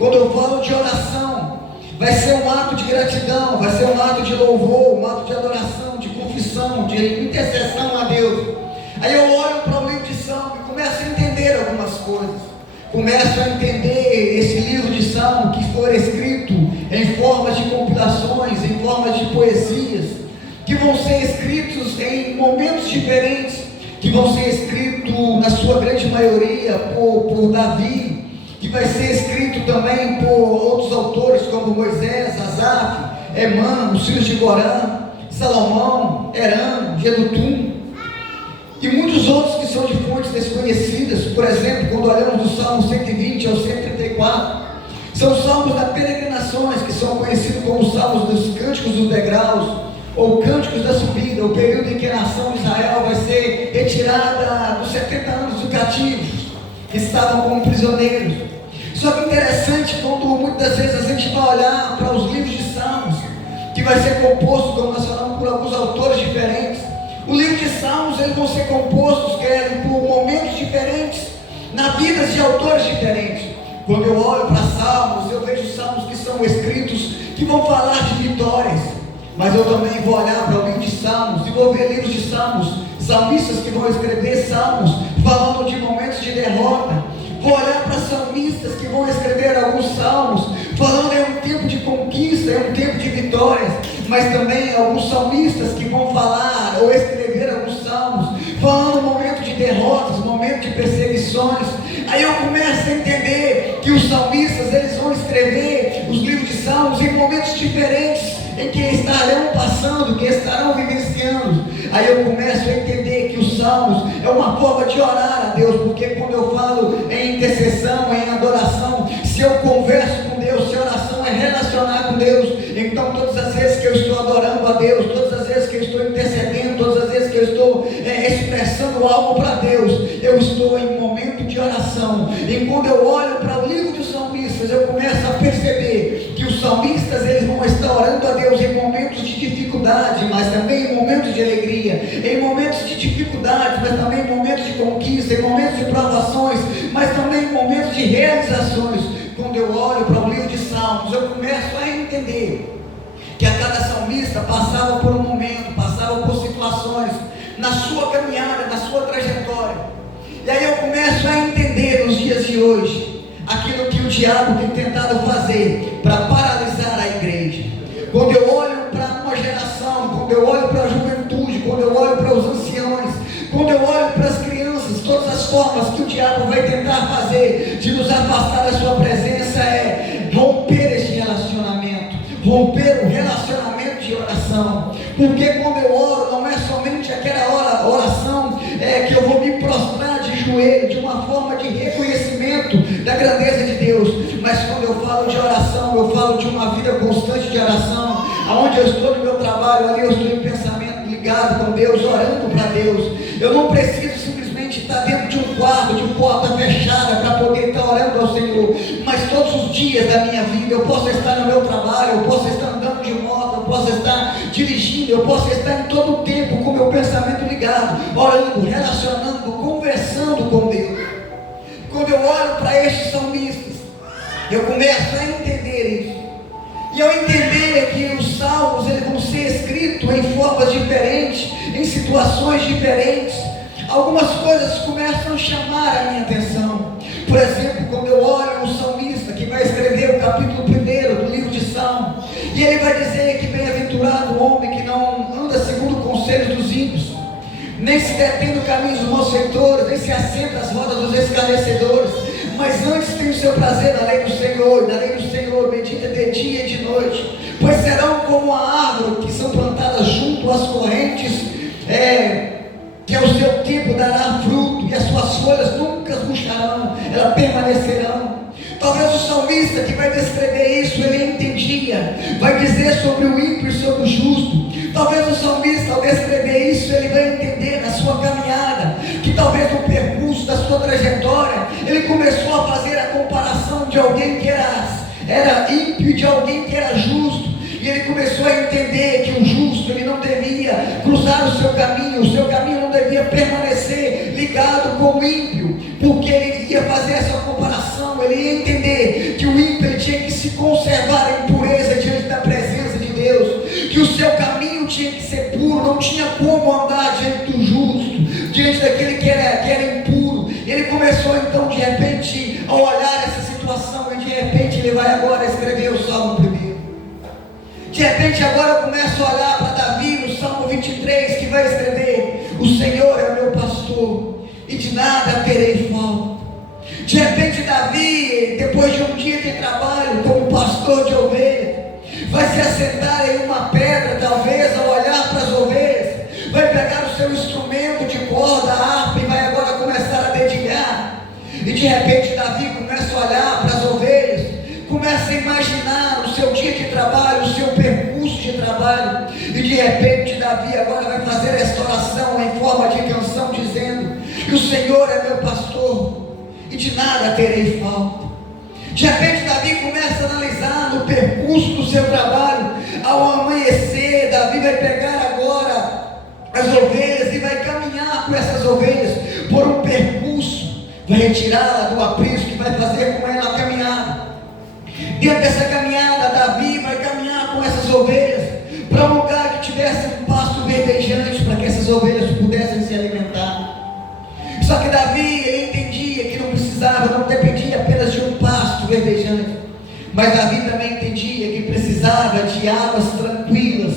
Quando eu falo de oração, vai ser um ato de gratidão, vai ser um ato de louvor, um ato de adoração, de confissão, de intercessão a Deus. Aí eu olho para o livro de Salmo e começo a entender algumas coisas. Começo a entender esse livro de Salmo que foi escrito em formas de compilações, em formas de poesias, que vão ser escritos em momentos diferentes, que vão ser escritos na sua grande maioria por Davi, que vai ser escrito também por outros autores como Moisés, Asaf, Emã, os filhos de Corã, Salomão, Herã, Jedutum, e muitos outros que são de fontes desconhecidas. Por exemplo, quando olhamos do Salmo 120 ao 134, são salmos das peregrinações, que são conhecidos como salmos dos cânticos dos degraus, ou cânticos da subida, o período em que a nação de Israel vai ser retirada dos 70 anos do cativo, que estavam como prisioneiros. Só que interessante, quando muitas vezes a gente vai olhar para os livros de Salmos, que vai ser composto, como nós falamos, por alguns autores diferentes. O livro de Salmos, eles vão ser compostos, por momentos diferentes, na vida de autores diferentes. Quando eu olho para Salmos, eu vejo Salmos que são escritos, que vão falar de vitórias. Mas eu também vou olhar para o livro de Salmos, e vou ver livros de Salmos, salmistas que vão escrever Salmos, falando de momentos de derrota. Vou olhar para salmistas que vão escrever alguns salmos, falando em um tempo de conquista, em um tempo de vitórias, mas também alguns salmistas que vão falar ou escrever alguns salmos, falando um momento de derrotas, momento de perseguições. Aí eu começo a entender que os salmistas, eles vão escrever os livros de salmos em momentos diferentes, em que estarão passando, que estarão vivenciando. Aí eu começo a entender que os salmos é uma forma de orar a Deus, porque quando eu falo em intercessão, em adoração, se eu converso com Deus, se oração é relacionar com Deus, então todas as vezes que eu estou adorando a Deus, todas as vezes que eu estou intercedendo, todas as vezes que eu estou expressando algo para Deus, eu estou em momento de oração. E quando eu olho para o livro dos salmistas, eu começo a perceber que os salmistas, eles vão estar orando a Deus em momentos de dificuldade, mas também em momentos de alegria, em momentos de dificuldade, mas também em momentos de conquista, em momentos de provações, mas também em momentos de realizações. Quando eu olho para o livro de Salmos, eu começo a entender que a cada salmista passava por um momento, passava por situações na sua caminhada, na sua trajetória. E aí eu começo a entender nos dias de hoje aquilo que o diabo tem tentado fazer para paralisar a igreja. Quando eu olho para uma geração, quando eu olho para a juventude, quando eu olho para os anciões, quando eu olho para as crianças, todas as formas que o diabo vai tentar fazer de nos afastar da sua presença é romper este relacionamento, romper o relacionamento de oração. Porque quando eu oro, não é somente aquela oração que eu vou me prostrar de joelho, de uma forma de reconhecimento da grandeza de Deus, mas quando eu falo de oração, eu falo de uma vida constante de oração, aonde eu estou no meu trabalho, ali eu estou em pensamento ligado com Deus, orando para Deus. Eu não preciso simplesmente estar dentro de um quarto, de porta fechada, para poder estar orando ao Senhor, mas todos os dias da minha vida, eu posso estar no meu trabalho, eu posso estar andando de moto, eu posso estar dirigindo, eu posso estar em todo o tempo com o meu pensamento ligado, orando, relacionando, conversando com Deus. Quando eu olho para estes salmistas, eu começo a entender isso. E ao entender que os salmos, eles vão ser escritos em formas diferentes, em situações diferentes, algumas coisas começam a chamar a minha atenção. Por exemplo, quando eu olho um salmista que vai escrever o capítulo 1 do livro de Salmo, e ele vai dizer que bem-aventurado o homem que não anda segundo o conselho dos ímpios, nem se detém no caminho dos malfeitores, nem se assenta às rodas dos escarnecedores, mas antes tem o seu prazer na lei do Senhor, e na lei do Senhor medita de dia e de noite, pois serão como a árvore que são plantadas junto às correntes, que ao seu tempo dará fruto, e as suas folhas nunca murcharão, elas permanecerão. Talvez o salmista que vai descrever isso, ele entendia, vai dizer sobre o ímpio e sobre o justo. Talvez o salmista, ao descrever isso, ele vai entender na sua caminhada, que talvez no percurso da sua trajetória, ele começou a fazer a comparação de alguém que era ímpio e de alguém que era justo. E ele começou a entender que o justo, ele não devia cruzar o seu caminho não devia permanecer ligado com o ímpio, porque ele ia fazer essa comparação, ele ia entender que o ímpio se conservar em pureza diante da presença de Deus, que o seu caminho tinha que ser puro, não tinha como andar diante do justo, diante daquele que era impuro. Ele começou então de repente a olhar essa situação, e de repente ele vai agora escrever o Salmo 1. De repente agora eu começo a olhar para Davi no Salmo 23, que vai escrever: o Senhor é o meu pastor, e de nada terei falta. De repente Davi, depois de um dia de trabalho como pastor de ovelhas, vai se assentar em uma pedra, talvez, ao olhar para as ovelhas, vai pegar o seu instrumento de corda, a harpa, e vai agora começar a dedilhar. E de repente Davi começa a olhar para as ovelhas, começa a imaginar o seu dia de trabalho, o seu percurso de trabalho, e de repente Davi agora vai fazer esta oração em forma de canção, dizendo: o Senhor é meu pastor, e de nada terei falta. De repente Davi começa a analisar no percurso do seu trabalho. Ao amanhecer, Davi vai pegar agora as ovelhas e vai caminhar com essas ovelhas por um percurso, vai retirá-la do aprisco e vai fazer com ela a caminhada. Dentro dessa caminhada, Davi vai caminhar com essas ovelhas para um lugar que tivesse um pasto verdejante, para que essas ovelhas pudessem se alimentar. Só que Davi, ele entendia que não precisava, não dependia apenas de um pasto verdejante, mas Davi também entendia que precisava de águas tranquilas,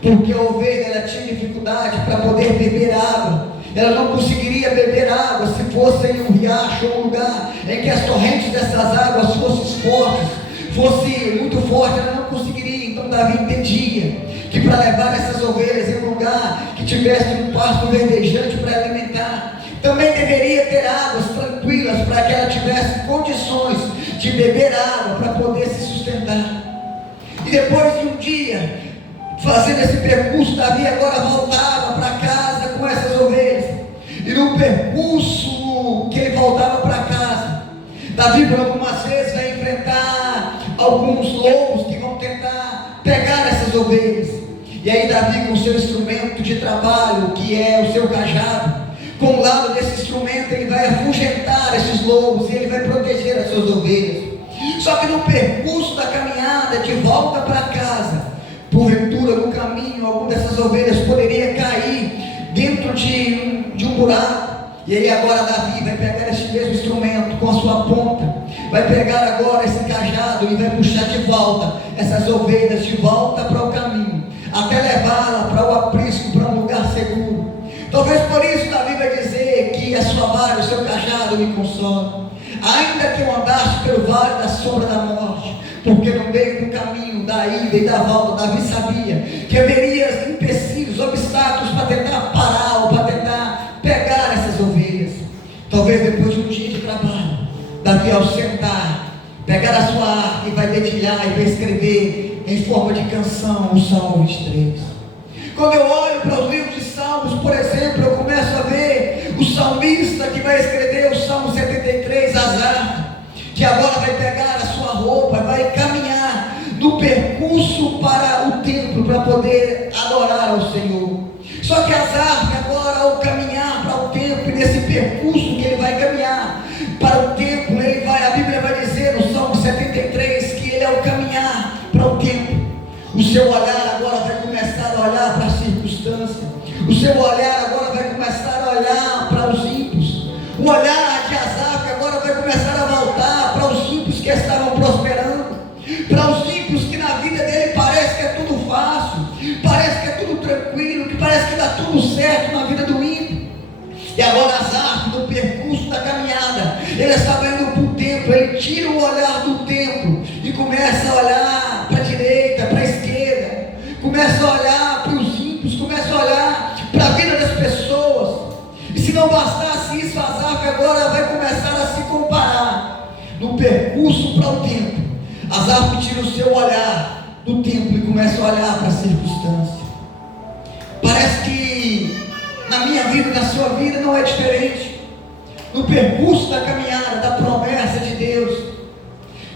porque a ovelha, ela tinha dificuldade para poder beber água. Ela não conseguiria beber água se fosse em um riacho ou um lugar em que as torrentes dessas águas fossem fortes, fosse muito forte, ela não conseguiria. Então Davi entendia que para levar essas ovelhas em um lugar que tivesse um pasto verdejante para alimentar, também deveria ter águas tranquilas para que ela tivesse condições de beber água para poder se sustentar. E depois de um dia fazendo esse percurso, Davi agora voltava para casa com essas ovelhas. E no percurso que ele voltava para casa, Davi por algumas vezes vai enfrentar alguns lobos que vão tentar pegar essas ovelhas. E aí Davi, com o seu instrumento de trabalho, que é o seu cajado, com o lado desse instrumento ele vai afugentar esses lobos e ele vai proteger as suas ovelhas. Só que no percurso da caminhada de volta para casa, porventura no caminho alguma dessas ovelhas poderia cair dentro de um buraco. E aí agora Davi vai pegar esse mesmo instrumento com a sua ponta, vai pegar agora esse cajado e vai puxar de volta essas ovelhas de volta para o caminho, até levá-la para o aprisco, para um lugar seguro. Talvez por isso Davi vai dizer que a sua vara, o seu cajado me consola. Ainda que eu andasse pelo vale da sombra da morte, porque no meio do caminho da ida e da volta, Davi sabia que haveria empecilhos, obstáculos para tentar parar ou para tentar pegar essas ovelhas. Talvez depois de um dia de trabalho, Davi, ao sentar, pegar a sua harpa e vai dedilhar e vai escrever em forma de canção o Salmo 23. Quando eu olho para os livros de Salmos, por exemplo, eu começo a ver o salmista que vai escrever o Salmo 73, Asaf, que agora vai pegar a sua roupa, vai caminhar no percurso para o templo, para poder adorar ao Senhor. Só que Asaf agora, ao caminhar para o templo, e nesse percurso que ele vai caminhar para o templo, ele vai, a Bíblia vai dizer no Salmo 73, que ele, ao caminhar para o templo, o seu olhar agora vai começar a olhar para a circunstância, o seu olhar agora vai começar a olhar para os ímpios, o olhar de Asaf agora vai começar a voltar para os ímpios que estavam prosperando, para os ímpios que na vida dele parece que é tudo fácil, parece que é tudo tranquilo, que parece que dá tudo certo na vida do ímpio. E agora Asaf, no percurso da caminhada, ele estava indo para o templo, ele tira o olhar do templo e começa a olhar para a direita, para a esquerda, começa a olhar para os ímpios, começa a olhar para a vida das pessoas. E se não bastasse isso, Asaf agora vai começar a se comparar no percurso para o templo. Asaf tira o seu olhar do templo e começa a olhar para a circunstância. Parece que na minha vida e na sua vida não é diferente. No percurso da caminhada, da promessa de Deus,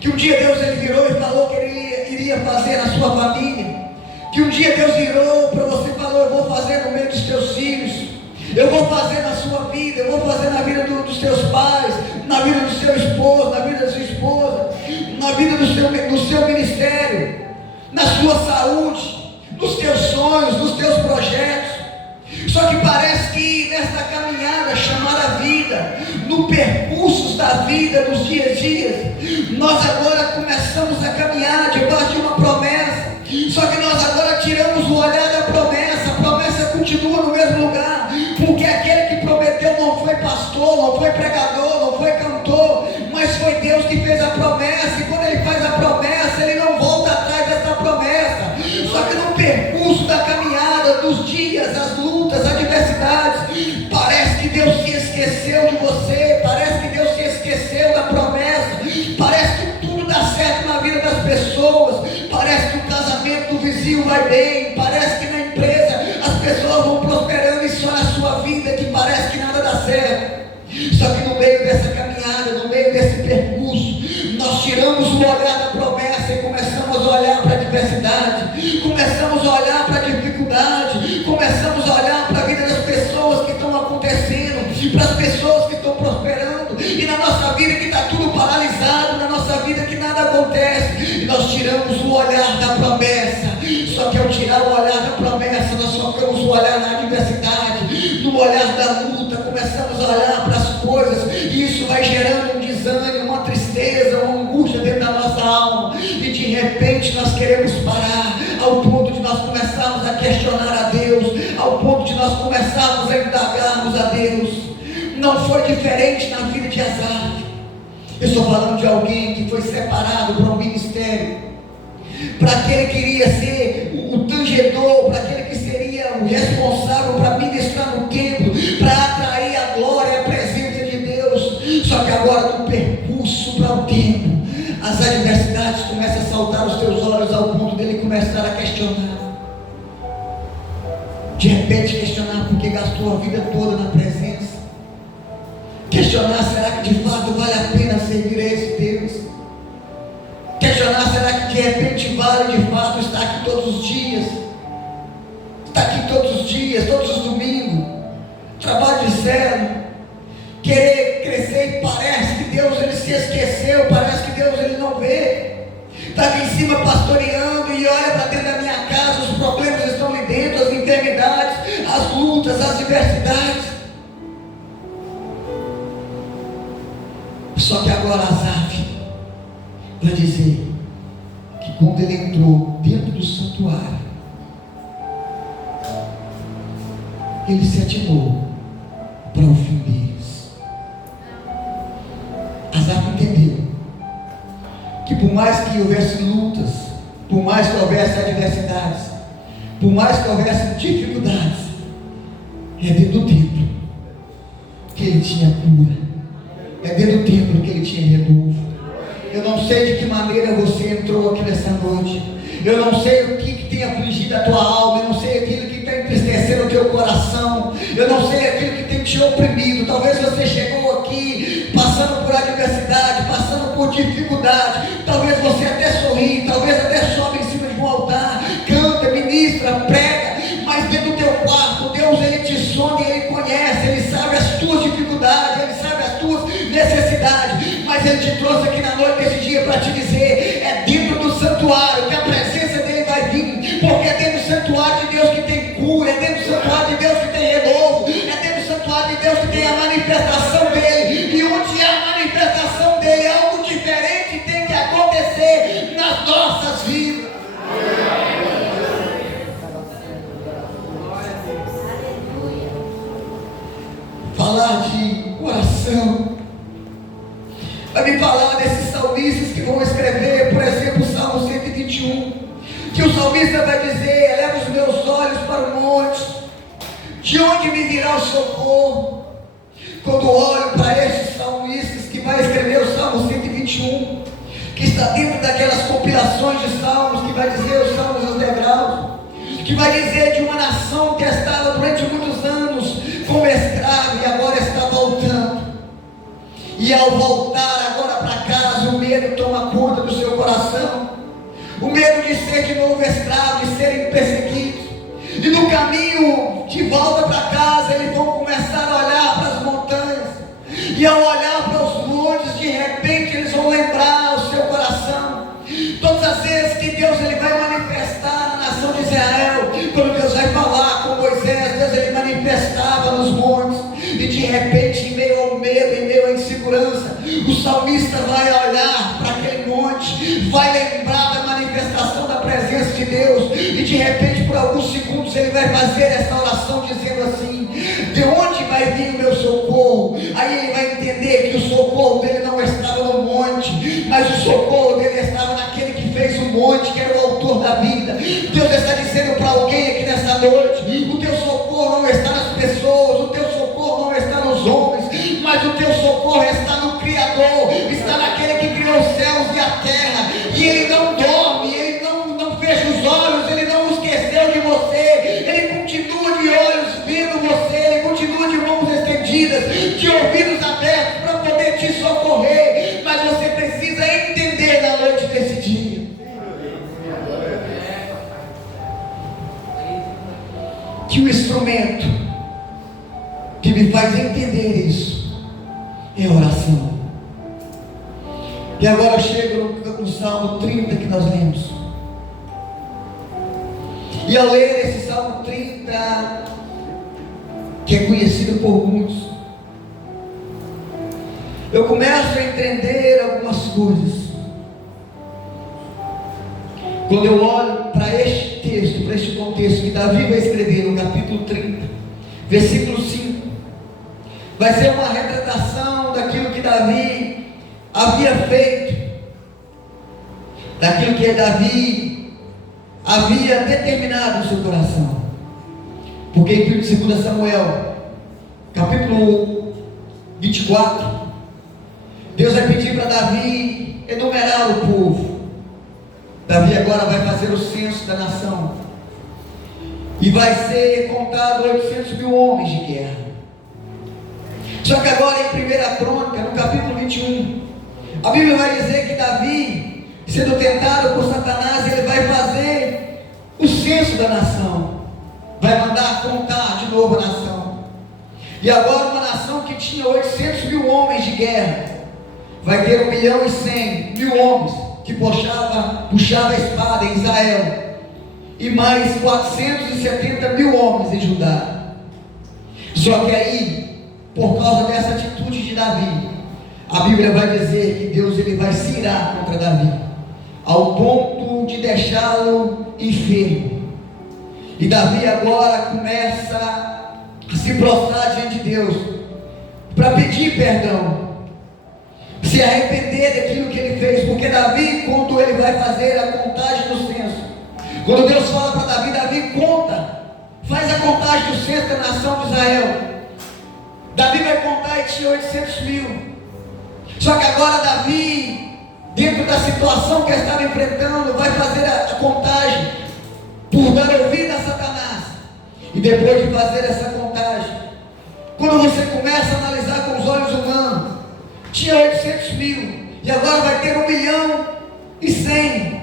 que um dia Deus ele virou e falou que ele iria fazer na sua família, que um dia Deus virou para você e falou: eu vou fazer no meio dos teus filhos, eu vou fazer na sua vida, eu vou fazer na vida dos teus pais, na vida do seu esposo, na vida da sua esposa. na vida do seu ministério, na sua saúde, nos teus sonhos, nos teus projetos. Só que parece que nesta caminhada chamada vida, no percurso da vida, nos dias a dias, nós agora começamos a caminhar debaixo de uma promessa. Só que nós agora tiramos o olhar da promessa. A promessa continua no mesmo lugar, porque aquele que prometeu não foi pastor, não foi pregador, não foi cantor, mas foi Deus que fez a promessa. E quando Ele faz a promessa, Ele não volta atrás dessa promessa. Só que no percurso da caminhada, dos dias, as lutas, as adversidades, parece que Deus se esqueceu de você, parece que Deus se esqueceu da promessa, parece que tudo dá certo na vida das pessoas, parece que o casamento do vizinho vai bem, parece que na empresa as pessoas vão prosperando, e só na sua vida que parece que nada dá certo. Só que no meio dessa caminhada, no meio desse percurso, nós tiramos o olhar da promessa e começamos a olhar para a adversidade, começamos a olhar para a dificuldade, começamos a olhar para a vida das pessoas que estão acontecendo, para as pessoas que estão prosperando, e na nossa vida que está tudo paralisado, na nossa vida que nada acontece, e nós tiramos o olhar da promessa. Só que ao tirar o olhar da promessa, nós focamos o olhar na adversidade, no olhar da luta, começamos a olhar para as coisas, e isso vai gerando um desânimo, uma tristeza, uma angústia dentro da nossa alma, e de repente nós queremos parar, ao ponto de nós começarmos a questionar a Deus, ao ponto de nós começarmos a indagarmos a Deus. Não foi diferente na vida de Asaf. Eu estou falando de alguém que foi separado para um ministério, para aquele que iria ser o tangedor, para aquele que seria o responsável para ministrar no templo, para atrair a glória e a presença de Deus. Só que agora, no percurso para o templo, as adversidades começam a saltar os teus olhos, ao ponto dele começar a questionar. De repente questionar porque gastou a vida toda na presença. Questionar, será que de fato vale a pena servir a esse Deus? Questionar, será que de repente vale de fato estar aqui todos os dias? Estar aqui todos os dias, todos os domingos, trabalho de zero, querer crescer, e parece que Deus ele se esqueceu, parece que Deus ele não vê. Está aqui em cima pastoreando e olha para dentro da minha casa, os problemas estão ali dentro, as enfermidades, as lutas, as adversidades. Só que agora Asaf vai dizer que quando ele entrou dentro do santuário, ele se atirou para o fim deles. Asaf entendeu que por mais que houvesse lutas, por mais que houvesse adversidades, por mais que houvesse dificuldades, é dentro do templo que ele tinha cura, é dentro do templo que ele tinha renovo. Eu não sei de que maneira você entrou aqui nessa noite, eu não sei o que tem afligido a tua alma, eu não sei aquilo que está entristecendo o teu coração, eu não sei aquilo que tem te oprimido. Talvez você chegou aqui passando por adversidade, passando por dificuldade, talvez você até sorri, talvez até sobe em cima de um altar, canta, ministra, prega, mas dentro do teu quarto, Deus ele te sonda e ele conhece, ele sabe as tuas dificuldades, ele sabe as tuas necessidades, mas ele te trouxe aqui na noite desse dia para te dizer, é dentro do santuário que a presença dele vai vir, porque é dentro do santuário de Deus que tem cura, é dentro do santuário de Deus que tem renovo, é dentro do santuário de Deus que tem a manifestação dele, e onde há a manifestação dele, algo diferente tem que acontecer nas nossas vidas. Falar de oração, vai me falar desses salmistas que vão escrever, por exemplo, o Salmo 121, que o salmista vai dizer, eleva os meus olhos para o monte, de onde me virá o socorro? Quando olho para esses salmistas que vai escrever o Salmo 121, que está dentro daquelas compilações de salmos, que vai dizer os salmos dos degraus, que vai dizer de uma nação que estava durante muitos anos como escravo e agora está voltando, e ao voltar agora para casa, o medo toma conta do seu coração, o medo de ser de novo escravo, de serem perseguidos, e no caminho de volta para casa eles vão começar a olhar para as montanhas, e ao olhar para os montes, de repente eles vão lembrar o seu coração as vezes que Deus ele vai manifestar na nação de Israel, quando Deus vai falar com Moisés, Deus ele manifestava nos montes, e de repente, em meio ao medo, em meio à insegurança, o salmista vai olhar para aquele monte, vai lembrar da manifestação da presença de Deus, e de repente, por alguns segundos, ele vai fazer essa oração dizendo assim: de onde vai vir o meu socorro? Aí ele vai entender que o socorro dele não estava no monte, mas o socorro dele estava naquele que fez o monte, que era o autor da vida. Deus está dizendo para alguém aqui nessa noite: o teu socorro não está nas pessoas, o teu socorro não está nos homens, mas o teu socorro está no Criador, está naquele que criou os céus e a terra, e ele não dorme, ele não fecha os olhos, ele não esqueceu de você, ele continua de olhos vendo você, ele continua de mãos estendidas, de ouvidos abertos para poder te socorrer, mas você precisa entender na noite desse dia que o instrumento que me faz entender isso é a oração. E agora eu chego no Salmo 30 que nós lemos. E ao ler esse Salmo 30, que é conhecido por muitos, eu começo a entender algumas coisas. Quando eu olho para este texto, para este contexto que Davi vai escrever no capítulo 30, versículo 5, vai ser uma retratação daquilo que Davi havia feito, daquilo que Davi havia determinado no seu coração. Porque em 2 Samuel, capítulo 24, Deus vai pedir para Davi enumerar o povo. Davi agora vai fazer o censo da nação, e vai ser contado 800 mil homens de guerra. Só que agora em 1 Crônica, no capítulo 21, a Bíblia vai dizer que Davi, sendo tentado por Satanás, ele vai fazer o censo da nação, vai mandar contar de novo a nação. E agora uma nação que tinha 800 mil homens de guerra, vai ter 1.100.000 homens que puxava a espada em Israel, e mais 470 mil homens em Judá. Só que aí, por causa dessa atitude de Davi, a Bíblia vai dizer que Deus ele vai se irar contra Davi, ao ponto de deixá-lo enfermo. E Davi agora começa a se prostrar diante de Deus, para pedir perdão, se arrepender daquilo que ele fez. Porque Davi, quando ele vai fazer a contagem do censo, quando Deus fala para Davi, Davi conta, faz a contagem do censo da nação de Israel. Davi vai contar e tinha 800 mil. Só que agora Davi, dentro da situação que ele estava enfrentando, vai fazer a contagem por dar ouvido a Satanás. E depois de fazer essa contagem, quando você começa a analisar com os olhos humanos, tinha 800 mil, e agora vai ter 1.100.000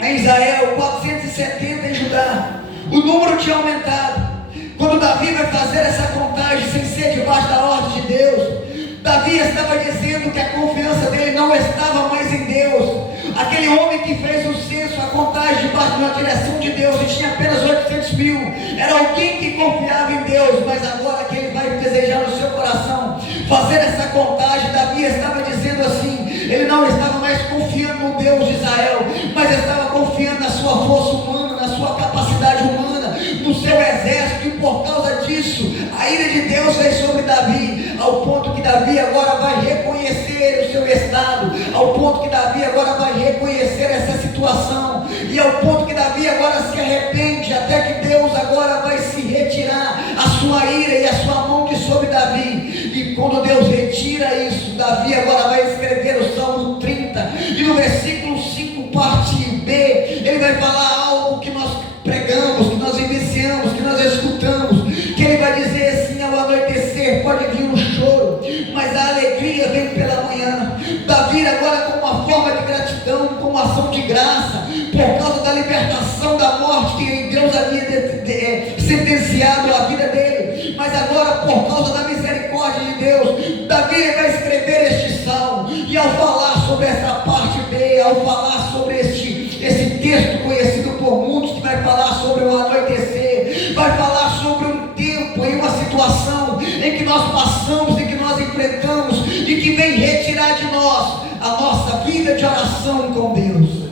em Israel, 470 em Judá. O número tinha aumentado. Quando Davi vai fazer essa contagem sem ser debaixo da ordem de Deus, Davi estava dizendo que a confiança dele não estava mais em Deus. Aquele homem que fez o censo, a contagem debaixo da direção de Deus, e tinha apenas 800 mil, era alguém que confiava em Deus. Mas agora que ele vai desejar no seu coração fazer essa contagem, Davi estava dizendo assim, ele não estava mais confiando no Deus de Israel, mas estava confiando na sua força humana, na sua capacidade humana, no seu exército. E por causa disso, a ira de Deus veio sobre Davi, ao ponto que Davi agora vai reconhecer o seu estado, ao ponto que Davi agora vai reconhecer essa situação, e ao ponto que Davi agora se arrepende, até que Deus agora vai se retirar a sua ira e a sua mão de sobre Davi. E quando Deus retira isso, Davi agora vai escrever o Salmo 30, e no versículo 5, parte B, ele vai falar algo que nós pregamos, que nós vivenciamos, que nós escutamos, que ele vai dizer assim: ao anoitecer pode vir um choro, mas a alegria vem pela manhã. Davi agora, com uma forma de gratidão, com uma ação de graça, por causa da libertação da morte que Deus havia sentenciado a vida dele, mas agora por causa da misericórdia de Deus, Davi vai escrever este salmo. E ao falar sobre essa parte B, ao falar sobre este vida de oração com Deus.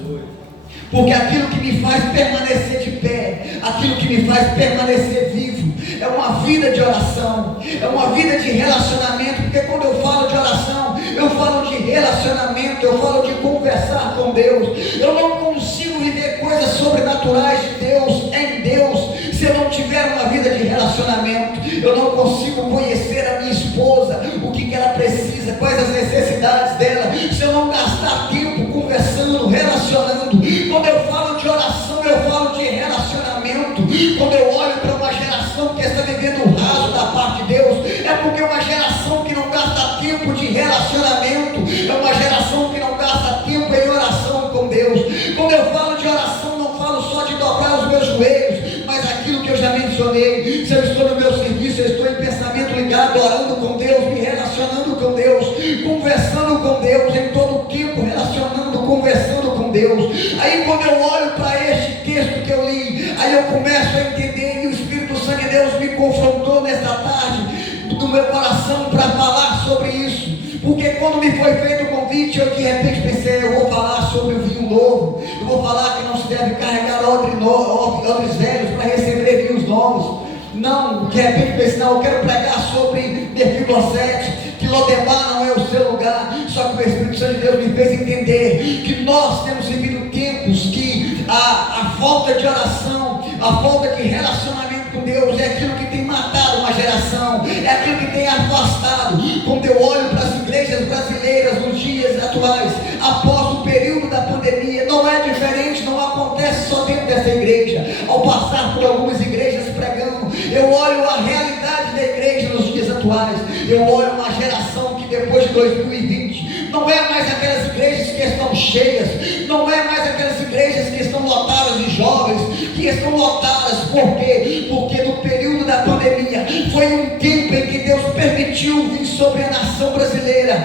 Porque aquilo que me faz permanecer de pé, aquilo que me faz permanecer vivo, é uma vida de oração, é uma vida de relacionamento. Porque quando eu falo de oração, eu falo de relacionamento, eu falo de conversar com Deus. Eu não consigo viver coisas sobrenaturais de Deus, em Deus, se eu não tiver uma vida de relacionamento. Eu não consigo conhecer a minha esposa, o que ela precisa, quais as necessidades dela, se eu não gastar tempo conversando, relacionando. Quando eu falo de oração, eu falo de relacionamento. Quando eu olho para uma geração que está vivendo o raso da parte de Deus, é porque é uma geração que não gasta tempo de relacionamento, é uma geração que não gasta tempo em oração com Deus. Quando eu falo de oração, não falo só de dobrar os meus joelhos, mas aquilo que eu já mencionei. Se eu estou no meu serviço, eu estou em pensamento ligado, orando com Deus, me relacionando com Deus, conversando com Deus, em todo o tempo relacionando, conversando com Deus. Aí quando eu olho para este texto que eu li, aí eu começo a entender, e o Espírito Santo de Deus me confrontou nesta tarde, no meu coração, para falar sobre isso. Porque quando me foi feito o convite, eu de repente pensei, eu vou falar sobre o vinho novo, eu vou falar que não se deve carregar odres velhos para receber vinhos novos. Não, de repente pensei, não, eu quero pregar sobre Mefibosete, que Lodebar não é o seu lugar. Só que o Espírito Santo de Deus me fez entender que nós temos vivido tempos que a falta de oração, a falta de relacionamento com Deus é aquilo que tem matado uma geração, é aquilo que tem afastado. Quando eu olho para as igrejas brasileiras nos dias atuais, após o período da pandemia, não é diferente, não acontece só dentro dessa igreja. Ao passar por algumas igrejas pregando, eu olho a realidade da igreja nos dias atuais. Eu olho uma geração que depois de 2020 não é mais aquelas igrejas que estão cheias, não é mais aquelas igrejas que estão lotadas de jovens, que estão lotadas. Por quê? Porque no período da pandemia foi um tempo em que Deus permitiu vir sobre a nação brasileira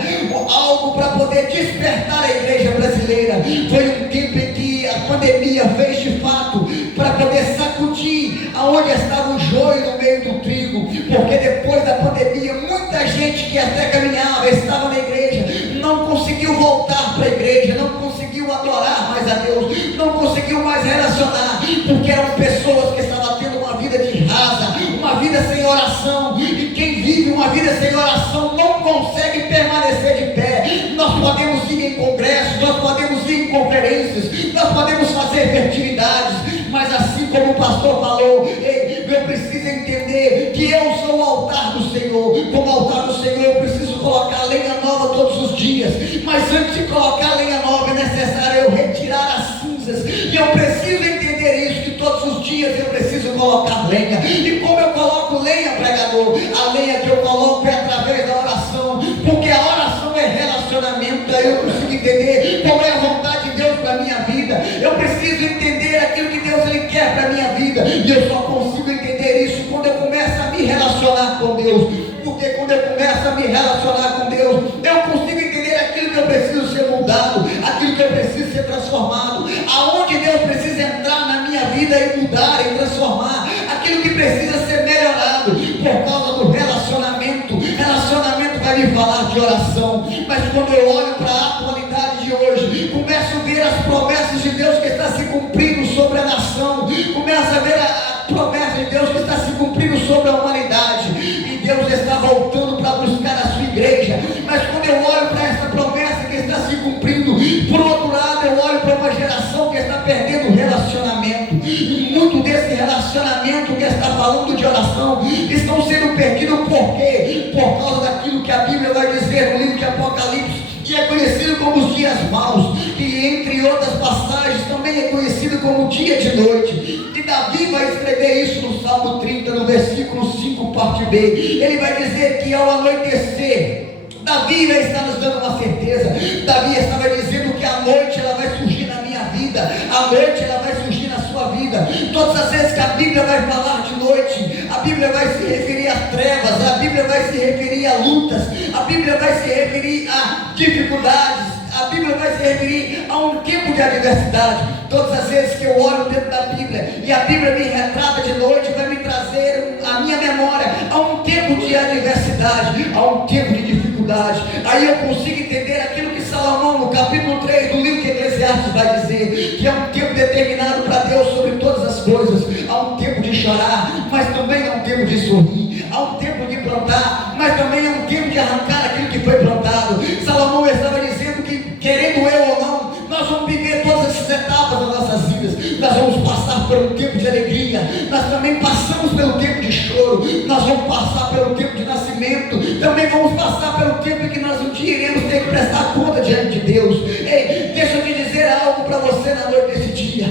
algo para poder despertar a igreja brasileira. Foi um tempo em que a pandemia fez de fato para poder sacudir aonde estava o joio no meio do trigo. Porque depois da pandemia, muita gente que até caminhava, estava na igreja, não conseguiu voltar para a igreja, não conseguiu adorar mais a Deus, não conseguiu mais relacionar, porque eram pessoas que estavam tendo uma vida de rasa, uma vida sem oração. E quem vive uma vida sem oração não consegue permanecer de pé. Nós podemos ir em congressos, nós podemos ir em conferências, nós podemos fazer fertilidades, mas assim como o pastor falou, eu preciso entender que eu sou o altar do Senhor. Como altar do Senhor, eu preciso colocar lenha nova todos os dias, mas antes de colocar lenha nova é necessário eu retirar as cinzas, e eu preciso entender isso, que todos os dias eu preciso colocar lenha. E como eu coloco lenha, pregador? A lenha que eu coloco é através da oração, porque a oração é relacionamento. Aí eu preciso entender qual é a vontade de Deus para a minha vida, eu preciso entender aquilo que Deus Ele quer para a minha vida, e eu só consigo entender isso quando eu começo a me relacionar com Deus. Porque quando eu começo a me relacionar com Deus, eu consigo entender aquilo que eu preciso ser mudado, aquilo que eu preciso ser transformado, aonde Deus precisa entrar na minha vida e mudar e transformar, aquilo que precisa ser melhorado, por causa do relacionamento. Relacionamento vai me falar de oração, mas quando eu olho para a atualidade de hoje, começo a ver as promessas de Deus que está se cumprindo sobre a nação, começo a ver a promessa de Deus que está se cumprindo sobre a humanidade, e Deus está voltando para buscar a sua igreja. Mas quando eu olho para essa promessa que está se cumprindo, por outro lado eu olho para uma geração que está perdendo relacionamento, e muito desse relacionamento que está falando de oração estão sendo perdidos. Por quê? Por causa daquilo que a Bíblia vai dizer no livro de Apocalipse, que é conhecido como os dias maus, que entre outras passagens também é conhecido como dia de noite. E Davi vai escrever isso no Salmo 30, no versículo 5, parte B. Ele vai dizer que ao anoitecer, Davi já está nos dando uma certeza. Davi estava dizendo que a noite ela vai surgir na minha vida, a noite ela vai surgir na sua vida. Todas as vezes que a Bíblia vai falar de noite, a Bíblia vai se referir a trevas, a Bíblia vai se referir a lutas, a Bíblia vai se referir a dificuldades, a Bíblia vai se referir a um tempo de adversidade. Todas as vezes que eu olho dentro da Bíblia e a Bíblia me retrata de noite, vai me trazer a minha memória a um tempo de adversidade, a um tempo de dificuldade, dificuldade. Aí eu consigo entender aquilo que Salomão, no capítulo 3 do livro de Eclesiastes, vai dizer, que há um tempo determinado para Deus sobre todas as coisas. Há um tempo de chorar, mas também há um tempo de sorrir. Há um tempo de plantar, mas também há um tempo de arrancar aquilo que foi plantado. Salomão estava dizendo que, querendo eu ou não, nós vamos viver todas essas etapas das nossas vidas. Nós vamos passar por um tempo de alegria, nós também passamos pelo tempo de choro, nós vamos passar pelo tempo de nascimento, também vamos passar pelo tempo em que nós um dia iremos ter que prestar conta diante de Deus. Ei, deixa eu te dizer algo para você na noite desse dia.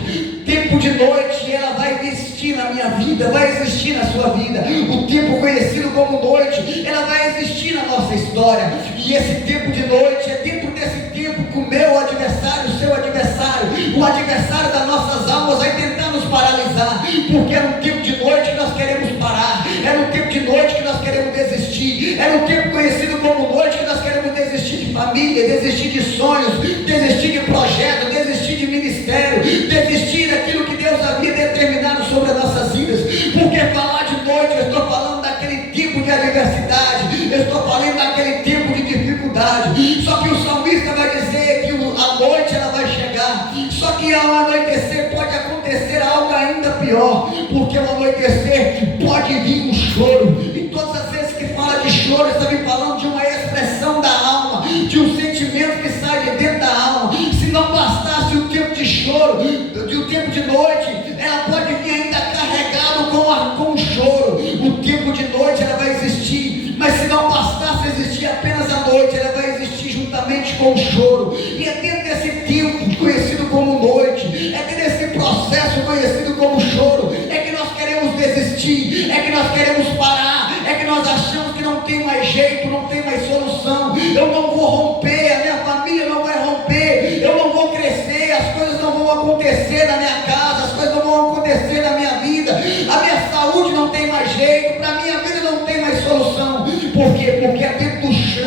Tempo de noite, ela vai existir na minha vida, vai existir na sua vida. O tempo conhecido como noite, ela vai existir na nossa história. E esse tempo de noite, é dentro desse tempo que o meu adversário, o seu adversário, o adversário das nossas almas vai tentar nos paralisar, porque era um tempo de noite que nós queremos parar, era um tempo de noite que nós queremos desistir, era um tempo conhecido como noite que nós queremos desistir de família, desistir de sonhos, desistir de projeto, desistir de ministério, desistir daquilo que Deus havia determinado sobre as nossas vidas. Porque falar de noite, eu estou falando daquele tipo de adversidade, eu estou falando daquele tempo de dificuldade. Só que o salmista vai dizer que a noite ela vai chegar, só que ao anoitecer pode acontecer algo ainda pior, porque ao anoitecer pode vir um choro. E todas as vezes que fala de choro, está me falando de uma expressão da alma, de um sentimento que sai de dentro da alma. Se não bastasse o tempo de choro, de um tempo de noite, ela pode vir ainda carregado com choro. O tempo de noite ela vai existir, mas se não bastasse existir apenas a noite, ela vai existir juntamente com o choro. E é dentro desse tempo conhecido como noite, é dentro desse processo conhecido como choro, é que nós queremos desistir, é que nós queremos parar, é que nós achamos que não tem mais jeito, não tem mais solução. Eu não vou romper, a minha família não vai romper, eu não vou crescer, as coisas não vão acontecer na minha casa, as coisas não vão acontecer na minha vida, a minha saúde não tem mais jeito, para a minha vida não tem mais solução. Por quê? Porque é dentro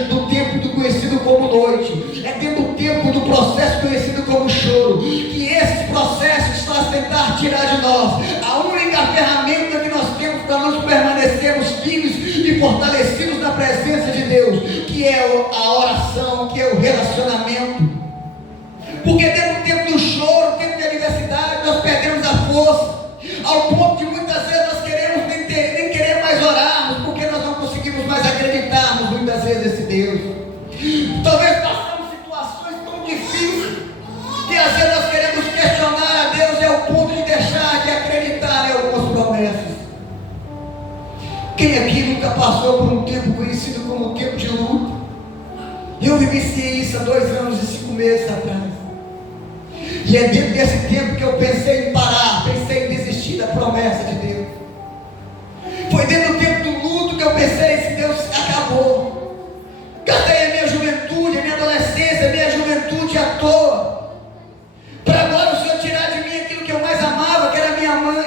do tempo do conhecido como noite, é dentro do tempo do processo conhecido como choro, que esses processos fazem tentar tirar de nós a única ferramenta que nós temos para nos permanecermos firmes e fortalecidos na presença de Deus, que é a oração, que é o relacionamento. Porque dentro do tempo do choro, tempo de adversidade, nós perdemos a força, ao ponto de muitas vezes nós queremos nem querer mais orarmos, porque nós não conseguimos mais acreditarmos muitas vezes nesse Deus. Talvez passamos situações tão difíceis que às vezes nós queremos questionar a Deus, é o ponto de deixar de acreditar em algumas promessas. Quem aqui nunca passou por um tempo conhecido como o tempo de luta? Eu vivenciei isso há 2 anos e 5 meses atrás. E é dentro desse tempo que eu pensei em parar, pensei em desistir da promessa de Deus. Foi dentro do tempo do luto que eu pensei: se Deus acabou, gastei a minha juventude, a minha adolescência, a minha juventude à toa, para agora o Senhor tirar de mim aquilo que eu mais amava, que era minha mãe.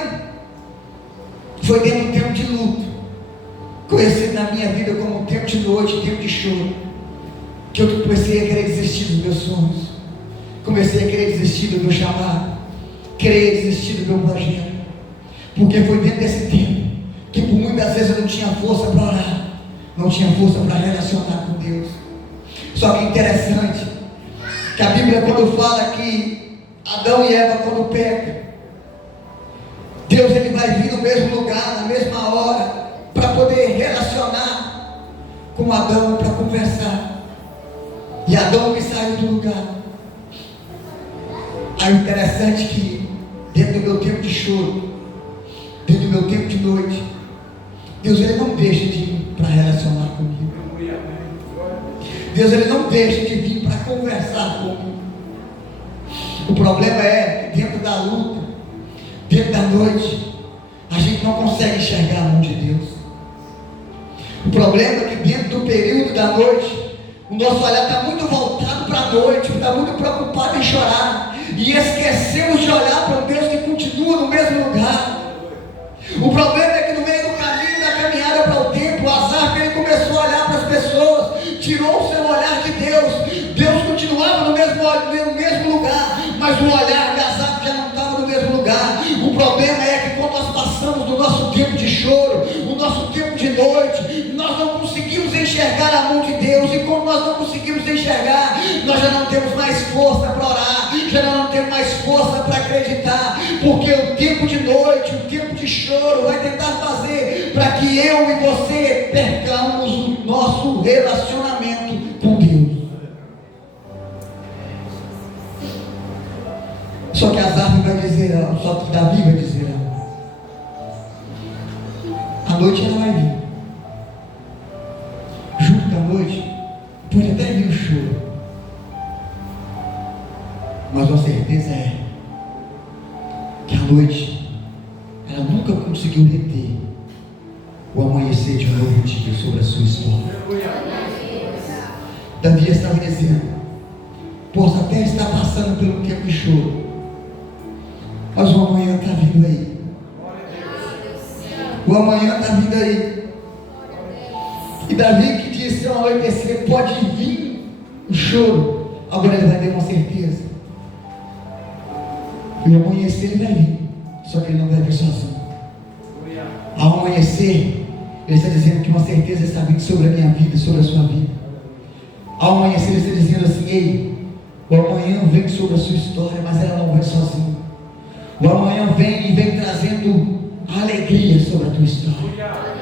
Foi dentro do tempo de luto, conhecido na minha vida como tempo de noite, tempo de choro, que eu comecei a querer desistir dos meus sonhos, comecei a querer desistir do meu chamado, querer desistir do meu projeto, porque foi dentro desse tempo que por muitas vezes eu não tinha força para orar, não tinha força para relacionar com Deus. Só que interessante que a Bíblia, quando fala que Adão e Eva, quando pecam, Deus ele vai vir no mesmo lugar, na mesma hora, para poder relacionar com Adão, para conversar. E Adão que saiu do lugar. Aí o interessante é que dentro do meu tempo de choro, dentro do meu tempo de noite, Deus ele não deixa de ir para relacionar comigo. Deus ele não deixa de vir para conversar comigo. O problema é que dentro da luta, dentro da noite, a gente não consegue enxergar a mão de Deus. O problema é que dentro do período da noite, o nosso olhar está muito voltado para a noite, está muito preocupado em chorar, e esquecemos de olhar para um Deus que continua no mesmo lugar. O problema é que no meio do caminho, da caminhada para o tempo, o azar, ele começou a olhar para as pessoas, tirou o seu olhar de Deus. Deus continuava no mesmo lugar, mas o olhar de Azar já não estava no mesmo lugar. O problema é que quando nós passamos do nosso tempo de choro, o nosso tempo de noite, nós não conseguimos enxergar a mão de Deus, e enxergar, nós já não temos mais força para orar, já não temos mais força para acreditar, porque o tempo de noite, o tempo de choro vai tentar fazer para que eu e você percamos o nosso relacionamento com Deus. Só que Asaf vai dizer, só que Davi vai dizer, a noite ela vai vir. Junto com a noite, pode até vir o choro, mas a certeza é que a noite, ela nunca conseguiu reter o amanhecer de um novo dia sobre a sua história. Davi estava dizendo, posso até estar passando pelo tempo de choro, mas o amanhã está vindo aí. O amanhã está vindo aí. E Davi que disse ao anoitecer, pode vir o choro, agora ele vai ter uma certeza. E o amanhecer ele vai vir, só que ele não vai vir sozinho. Ao amanhecer, ele está dizendo que uma certeza está vindo sobre a minha vida e sobre a sua vida. Ao amanhecer ele está dizendo assim, ei, o amanhã vem sobre a sua história, mas ela não vem sozinha. O amanhã vem e vem trazendo alegria sobre a tua história.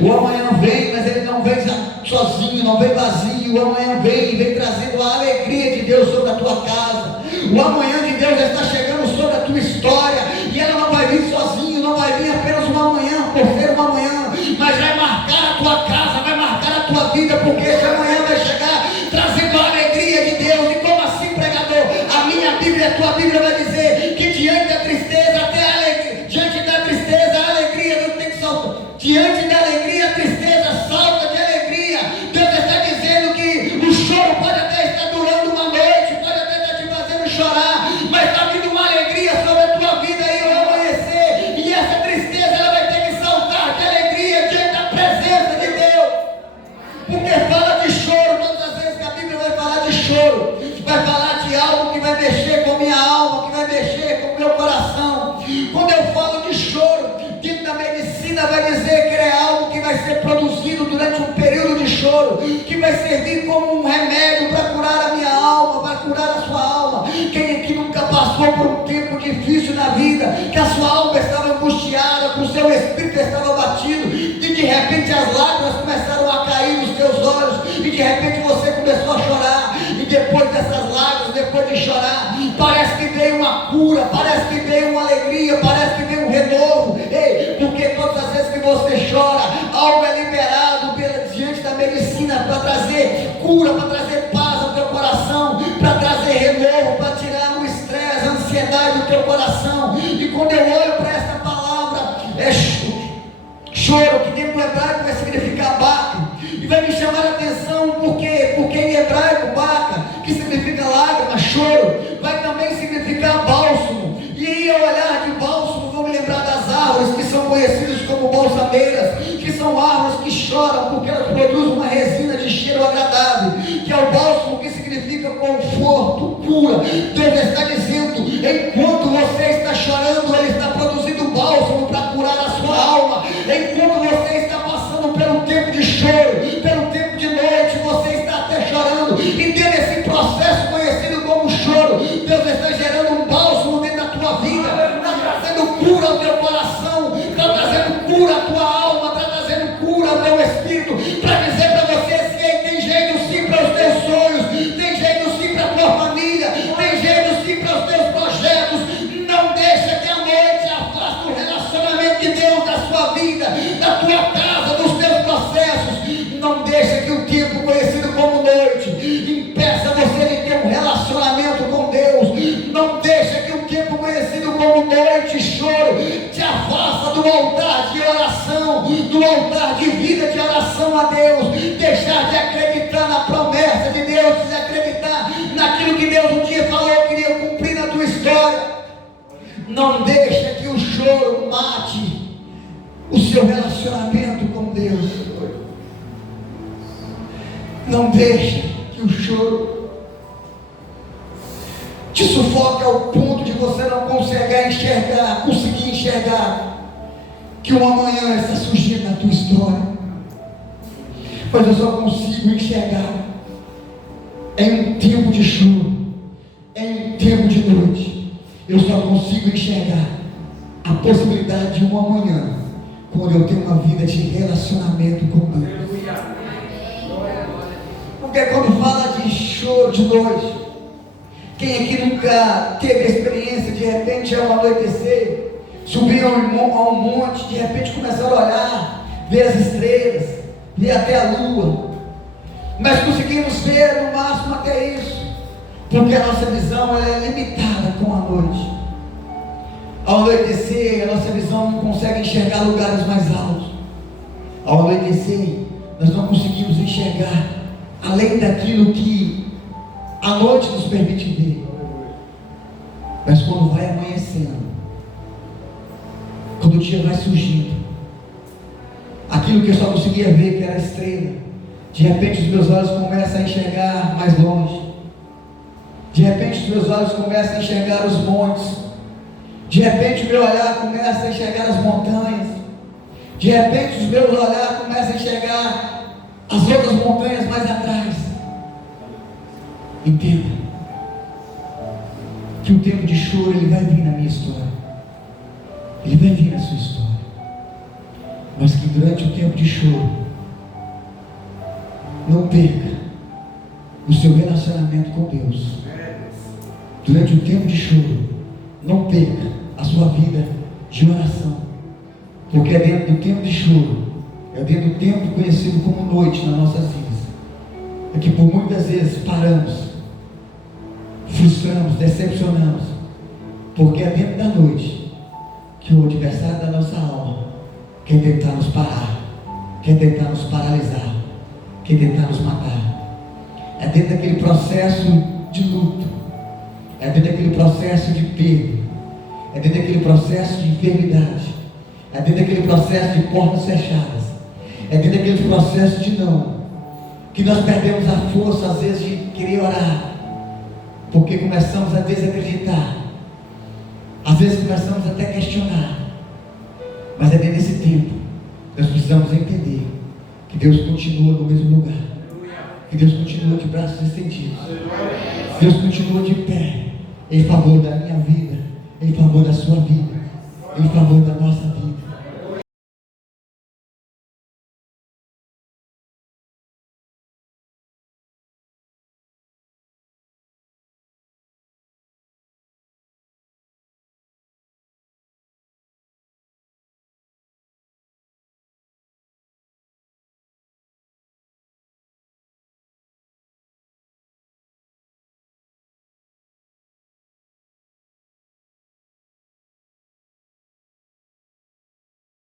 O amanhã vem, mas ele não vem sozinho, não vem vazio. O amanhã vem e vem trazendo a alegria de Deus sobre a tua casa. O amanhã de Deus já está chegando sobre a tua história, e ela não vai vir sozinho, não vai vir apenas uma manhã, por ser uma manhã, mas vai marcar a tua casa, vai marcar a tua vida, porque esse amanhã vai chegar trazendo a alegria de Deus. E como assim, pregador? A minha Bíblia, a tua Bíblia vai dizer que diante da tristeza, até a alegria, diante da tristeza, a alegria não tem que saltar. Diante da alegria, a tristeza salta de alegria. Deus está dizendo que o choro pode até estar durando uma noite, pode até estar te fazendo chorar, mas está vindo uma alegria sobre a tua vida aí ao amanhecer, e essa tristeza ela vai ter que saltar de alegria diante da presença de Deus. Porque fala de choro, todas as vezes que a Bíblia vai falar de choro, vai falar de algo que vai mexer com a minha alma, que vai mexer com o meu coração. Quando eu falo de choro, dentro da medicina vai dizer que é algo que vai ser produzido durante um período de choro, que vai servir como um remédio para curar a minha alma, para curar a sua alma. Quem aqui nunca passou por um tempo difícil na vida, que a sua alma estava angustiada, que o seu espírito estava batido, e de repente as lágrimas começaram a cair nos teus olhos, e de repente você começou a chorar, e depois dessas lágrimas, depois de chorar, parece que veio uma cura, parece que veio uma alegria, parece que veio um renovo. Ei, porque todas as vezes que você chora, algo é liberado diante da medicina para trazer cura, para trazer paz ao teu coração, para trazer renovo, para tirar o estresse, a ansiedade do teu coração. E quando eu olho para essa palavra, é choro, que dentro do hebraico vai significar baca, e vai me chamar a atenção porque em hebraico baca, que significa lágrima, choro, vai também significar bálsamo. E aí ao olhar de bálsamo, vou me lembrar das árvores que são conhecidas como balsameiras, que são árvores que choram porque elas produzem uma resina de cheiro agradável, que é o bálsamo, que significa conforto, cura. Deus está dizendo, enquanto você está chorando, Ele está produzindo bálsamo para curar a sua alma. Enquanto você está passando pelo tempo de choro, pelo tempo de noite, você está até chorando, e dentro desse processo conhecido como choro, Deus está gerando um bálsamo dentro da tua vida, está trazendo cura ao teu coração, está trazendo cura à tua alma, está trazendo cura ao teu espírito, para dizer para você que tem jeito sim para os teus sonhos, tem jeito sim para a tua família, tem jeito sim para os teus projetos. Não deixa que a noite afaste o relacionamento de Deus da sua vida, da tua casa, dos teus processos. Não deixa que o tempo conhecido como noite impeça você de ter um relacionamento com Deus. Não deixa que o tempo conhecido como noite, choro, te afasta do altar de oração, do altar de vida de oração a Deus. Deixar de acreditar na promessa de Deus, de acreditar naquilo que Deus um dia falou que iria cumprir na tua história. Não deixa que o choro mate o seu relacionamento com Deus. Não deixa que o choro te sufoque ao ponto de você não conseguir enxergar que um amanhã está surgindo na tua história. Mas eu só consigo enxergar em um tempo de choro, em um tempo de noite, eu só consigo enxergar a possibilidade de um amanhã, quando eu tenho uma vida de relacionamento com Deus. Porque quando fala de choro de noite, quem aqui nunca teve a experiência de repente ao anoitecer, subir a um monte, de repente começar a olhar, ver as estrelas, ver até a lua, mas conseguimos ver no máximo até isso, porque a nossa visão ela é limitada com a noite. Ao anoitecer, a nossa visão não consegue enxergar lugares mais altos. Ao anoitecer, nós não conseguimos enxergar além daquilo que a noite nos permite ver. Mas quando vai amanhecendo, quando o dia vai surgindo, aquilo que eu só conseguia ver, que era a estrela, de repente os meus olhos começam a enxergar mais longe. De repente os meus olhos começam a enxergar os montes. De repente o meu olhar começa a enxergar as montanhas. De repente os meus olhar começam a enxergar as outras montanhas mais atrás. Entenda que o tempo de choro ele vai vir na minha história, ele vai vir na sua história, mas que durante o tempo de choro não perca o seu relacionamento com Deus. Durante o tempo de choro não perca a sua vida de oração, porque é dentro do tempo de choro, é dentro do tempo conhecido como noite nas nossas vidas, é que por muitas vezes paramos, frustramos, decepcionamos, porque é dentro da noite que o adversário da nossa alma quer tentar nos parar, quer tentar nos paralisar, quer tentar nos matar. É dentro daquele processo de luto, é dentro daquele processo de perda, é dentro daquele processo de enfermidade, é dentro daquele processo de portas fechadas, é dentro daquele processo de não, que nós perdemos a força às vezes de querer orar, porque começamos a desacreditar, às vezes começamos até a questionar, mas é dentro desse tempo que nós precisamos entender que Deus continua no mesmo lugar, que Deus continua de braços estendidos, Deus continua de pé em favor da minha vida, em favor da sua vida, em favor da nossa vida.